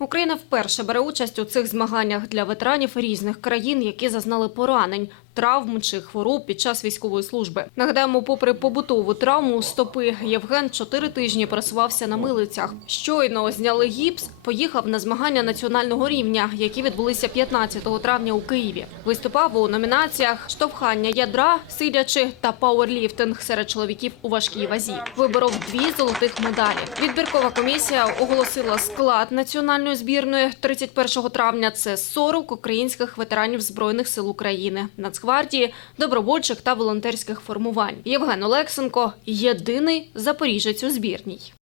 Україна вперше бере участь у цих змаганнях для ветеранів різних країн, які зазнали поранень, травм чи хвороб під час військової служби. Нагадаємо, попри побутову травму стопи, Євген чотири тижні пересувався на милицях. Щойно зняли гіпс, поїхав на змагання національного рівня, які відбулися 15 травня у Києві. Виступав у номінаціях штовхання ядра, сидячи та пауерліфтинг серед чоловіків у важкій вазі. Виборов дві золотих медалі. Відбіркова комісія оголосила склад національної збірної 31 травня. Це 40 українських ветеранів збройних сил України, Нацгвардії, добровольчих та волонтерських формувань. Євген Олексенко єдиний запоріжець у збірній.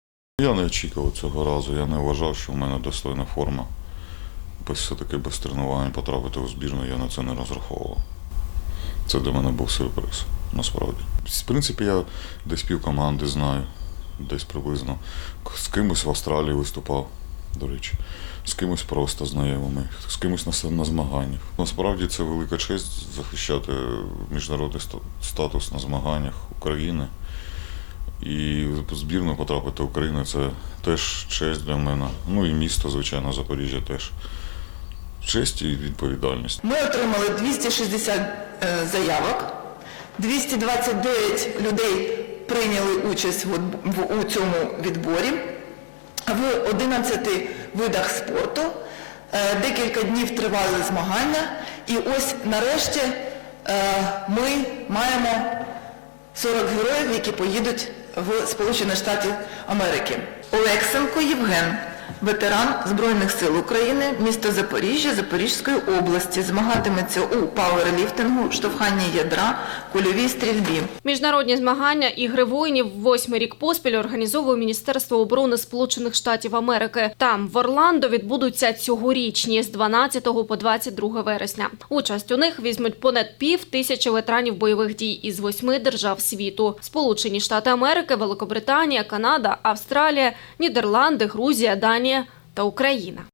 Я не очікував цього разу. Я не вважав, що в мене достойна форма. Без все-таки без тренувань потрапити у збірну я на це не розраховував. Це для мене був сюрприз, насправді. В принципі, я десь пів команди знаю, десь приблизно. З кимось в Австралії виступав, до речі, з кимось просто знайомими, з кимось на, змаганнях. Насправді це велика честь захищати міжнародний статус на змаганнях України. І в збірну потрапити України це теж честь для мене. Ну і місто, звичайно, Запоріжжя теж. Честь і відповідальність. Ми отримали 260 е, заявок, 229 людей прийняли участь у цьому відборі в 11 видах спорту. Е, Декілька днів тривали змагання, і ось нарешті е, ми маємо 40 героїв, які поїдуть в Сполучені Штати Америки. Олексенко Євген, ветеран Збройних сил України, місто Запоріжжя, Запорізької області, змагатиметься у пауерліфтингу, штовханні ядра, кульовій стрільбі. Міжнародні змагання ігри воїнів восьмий рік поспіль організовує Міністерство оборони Сполучених Штатів Америки. Там в Орландо відбудуться цьогорічні з 12 по 22 вересня. Участь у них візьмуть понад пів тисячі ветеранів бойових дій із восьми держав світу: Сполучені Штати Америки, Великобританія, Канада, Австралія, Нідерланди, Грузія, Данія та Україна.